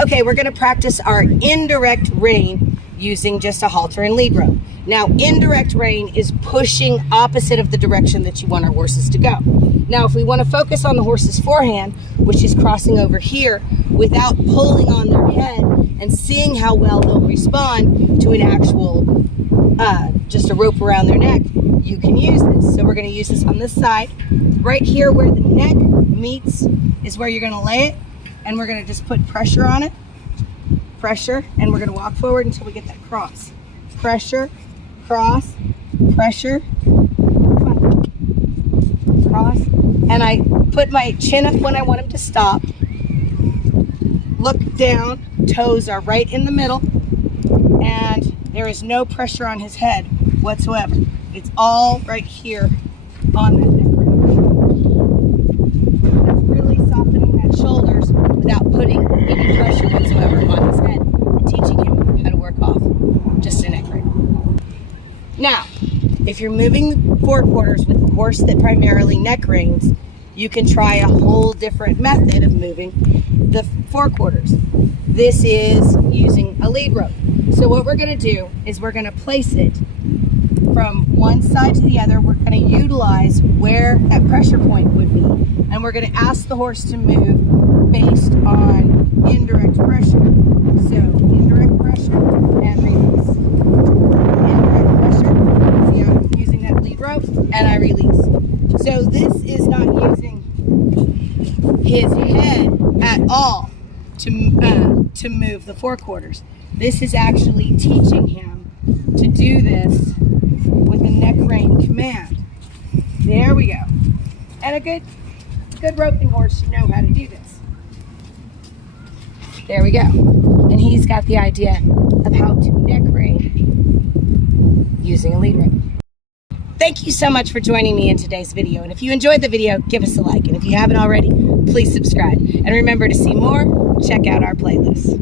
Okay, we're gonna practice our indirect rein using just a halter and lead rope. Now, indirect rein is pushing opposite of the direction that you want our horses to go. Now, if we want to focus on the horse's forehand, which is crossing over here, without pulling on their head and seeing how well they'll respond to an actual, just a rope around their neck, you can use this. So we're going to use this on this side. Right here where the neck meets is where you're going to lay it, and we're going to just put pressure on it. Pressure, and we're going to walk forward until we get that cross. Pressure, cross, pressure, cross, and I put my chin up when I want him to stop. Look down, toes are right in the middle, and there is no pressure on his head whatsoever. It's all right here on that neck. That's really softening that shoulders without putting any pressure whatsoever on his head and teaching him how to work off just a neck rein. Now, if you're moving the forequarters with a horse that primarily neck reins, you can try a whole different method of moving the forequarters. This is using a lead rope. So what we're going to do is we're going to place it from one side to the other. We're going to utilize where that pressure point would be, and we're going to ask the horse to move based on indirect pressure. So indirect pressure and release. Indirect pressure, see I'm using that lead rope, and I release. So this is not using his head at all to move the forequarters. This is actually teaching him to do this with a neck rein command. There we go. And a good roping horse should know how to do this. There we go. And he's got the idea of how to neck rein using a lead rope. Thank you so much for joining me in today's video. And if you enjoyed the video, give us a like. And if you haven't already, please subscribe. And remember, to see more, check out our playlist.